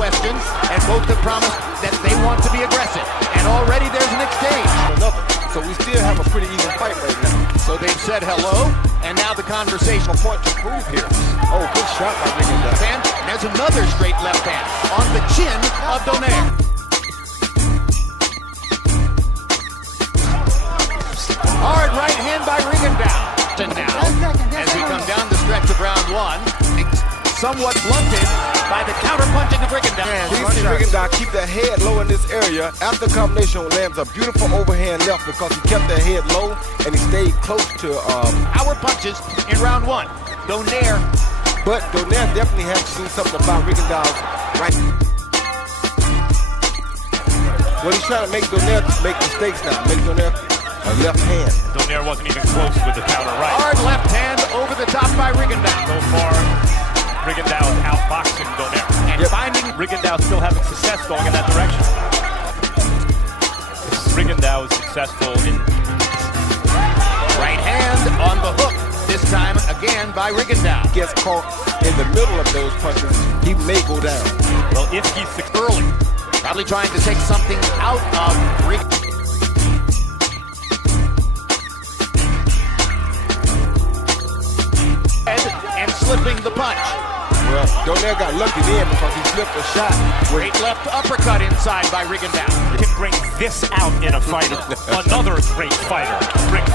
questions, and both have promised that they want to be aggressive. And already there's an exchange. So we still have a pretty even fight right now. So they've said hello, and now the conversation. A point to prove here. Oh, good shot by Rigondeaux. And there's another straight left hand on the chin of Donaire. Hard right hand by Rigondeaux. And now, as we come down the stretch of round one, somewhat blunted by the counter-punching of Rigondeaux. We see Rigondeaux keep that head low in this area. After the combination, lands a beautiful overhand left because he kept that head low and he stayed close to power punches in round one. Donaire. But Donaire definitely has seen something about Rigondeaux's right. Well, he's trying to make Donaire make mistakes now. Make Donaire a left hand. Donaire wasn't even close with the counter right. Hard left hand over the top by Rigondeaux. So far, Rigondeaux is outboxing Donaire. And finding Rigondeaux still having success going in that direction. Rigondeaux is successful in right hand on the hook. This time again by Rigondeaux. Gets caught in the middle of those punches, he may go down. Well, if he's early, probably trying to take something out of Rigondeaux. And slipping the punch. Well, Donaire got lucky there because he slipped a shot. Great left uppercut inside by Rigondeaux. can bring this out in a fighter. Another great fighter.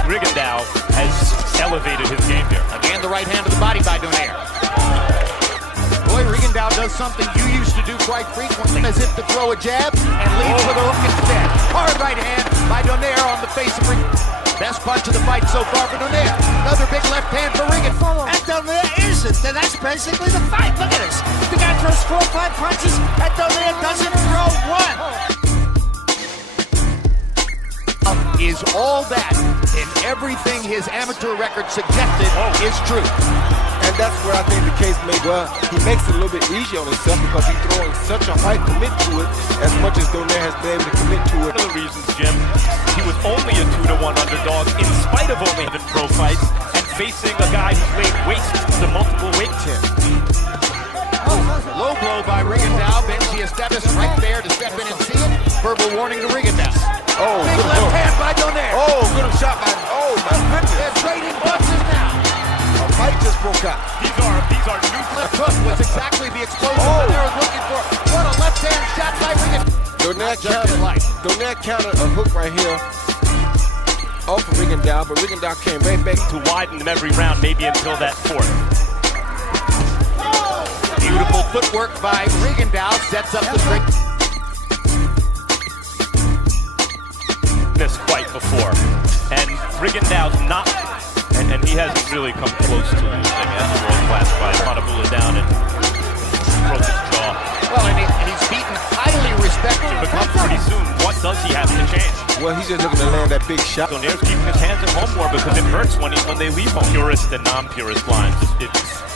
Rigondeaux has elevated his game here. Again, the right hand to the body by Donaire. Boy, Rigondeaux does something you used to do quite frequently, as if to throw a jab and leads with a hook instead. Hard right hand by Donaire on the face of Rigondeaux. Best punch of the fight so far for Donaire. Another big left hand for Rigondeaux. And Donaire isn't, and that's basically the fight. Look at this. The guy throws 4 or 5 punches, and Donaire doesn't throw one. Is all that, and everything his amateur record suggested is true. And that's where I think the case may, well, he makes it a little bit easier on himself because he's throwing such a high commit to it as much as Donaire has been able to commit to it. One of the reasons, Jim, he was only a 2-1 underdog in spite of only having pro fights and facing a guy who's laid waste to multiple weight tiers. Low blow by Rigondeaux. Benji Esteves right there to step in and see it. Verbal warning to Rigondeaux. Oh, big good left hook. hand by Donaire. Oh, good shot by, oh my goodness. They're trading punches now. A fight just broke out. These are new Left hook was exactly the explosion Donaire was looking for. What a left hand shot by Rigondeaux. Donaire countered a hook right here off of Rigondeaux, but Rigondeaux came right back to widen them every round, maybe until that 4th. Beautiful footwork by Rigondeaux sets up the string. This quite before, and Rigondeaux's not, and he hasn't really come close to losing. That's a world-class fight. Montabula down and broke his jaw. Well, and he's beaten highly respected. But pretty soon, what does he have to change? Well, he's just looking to land that big shot. Donaire's keeping his hands at home more because it hurts when they leave home. Purist and non-purist lines.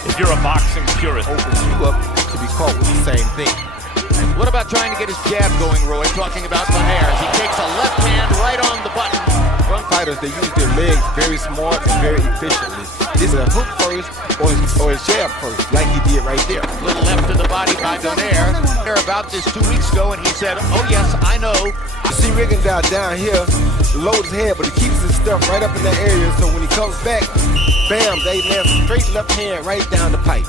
If you're a boxing purist, opens you up to be caught with the same thing. What about trying to get his jab going, Roy? Talking about Donaire as he takes a left hand right on the button. Front fighters, they use their legs very smart and very efficiently. This is a hook first or his jab first, like he did right there. Little left to the body by Donaire. About this 2 weeks ago, and he said, oh yes, I know. You see Rigondeaux down here, load his head, but he keeps his stuff right up in that area, so when he comes back, bam, they land a straight left hand right down the pipe.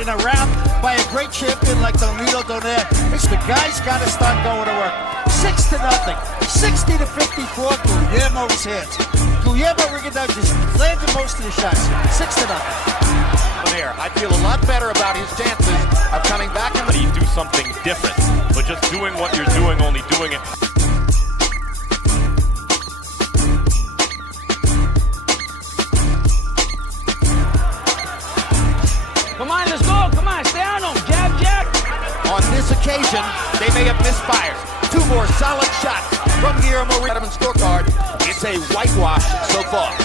In a round by a great champion like Nonito Donaire. The guy's got to start going to work. 6-0, 60-54. Guillermo's hands. Guillermo Rigondeaux just landed most of the shots. 6-0. Donaire, I feel a lot better about his chances of coming back. But he do something different, but just doing what you're doing, only doing it. Come on, let's go. Come on, stay on him. Jab, jab. On this occasion, they may have misfired. 2 more solid shots from Guillermo Rigondeaux scorecard. It's a whitewash so far.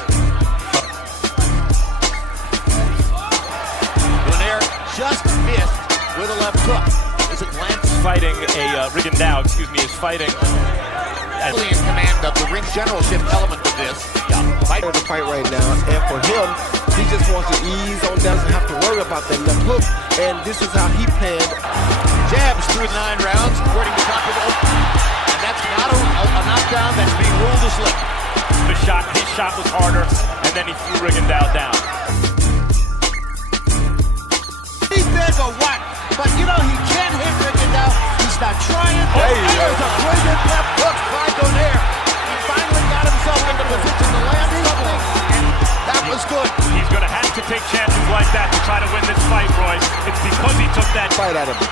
Donaire just missed with a left hook. Is it Lance? Fighting Rigondeaux, is fighting. Fully in command of the ring generalship element of this. Fighter to fight right now, and for him, He just wants to ease on down, doesn't have to worry about that left hook. And this is how he planned. Jabs through 9 rounds, according to Dr. And that's not a knockdown that's being ruled a slip. His shot was harder, and then he threw Rigondeaux down. He's big or what? But you know, he can't hit Rigondeaux. He's not trying. There's a brilliant left hook by Donaire. He finally got himself into position to land something, and that was good. He's going to have to take chances like that to try to win this fight, Royce. It's because he took that Fight out of it.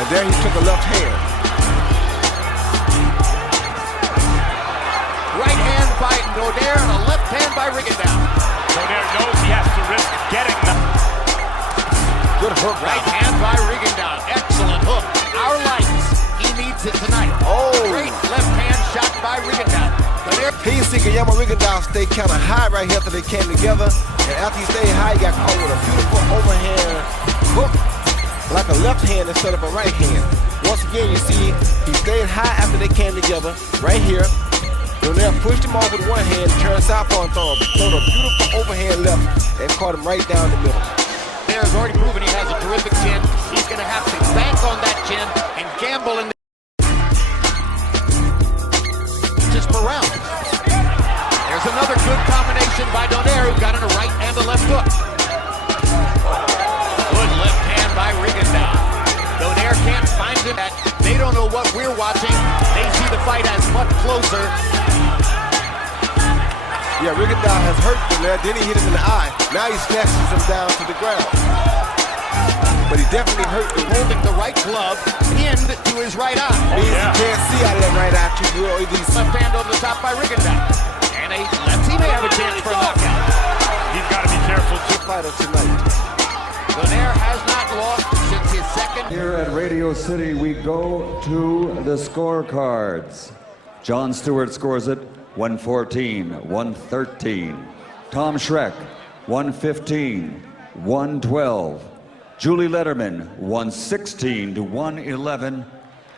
And there he took a left hand. Right hand by Donaire and a left hand by Rigondeaux. Donaire knows he has to risk getting the Good hook. Right hand by Rigondeaux. Excellent hook. Our lights. He needs it tonight. Oh. Great left hand shot by Rigondeaux. Donaire. He see Guillermo Rigondeaux stay kind of high right here after they came together. And after he stayed high, he got caught with a beautiful overhand hook, like a left hand instead of a right hand. Once again, you see he stayed high after they came together, right here. Donaire pushed him off with one hand, turned southpaw and throwed a beautiful overhand left and caught him right down the middle. Donaire has already proven he has a terrific chin. He's going to have to bank on that chin and gamble in just per round. There's another good combination by Donaire, who got in a right and a left hook. Good left hand by Rigondeaux. Donaire can't find him. They don't know what we're watching. They see the fight as much closer. Yeah, Rigondeaux has hurt Donaire, then he hit him in the eye. Now he snatches him down to the ground. But he definitely hurt him. Holding the right glove pinned to his right eye. Means he can't see out of that right eye too good. Left hand over the top by Rigondeaux. And a left, he may have a chance for a knockout. He's got to be careful too. Fighter tonight. Donaire has not lost since his second. Here at Radio City, we go to the scorecards. Jon Stewart scores it 114, 113. Tom Schreck, 115, 112. Julie Letterman, 116 to 111.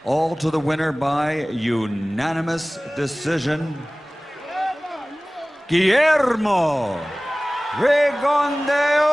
All to the winner by unanimous decision. Guillermo Rigondeaux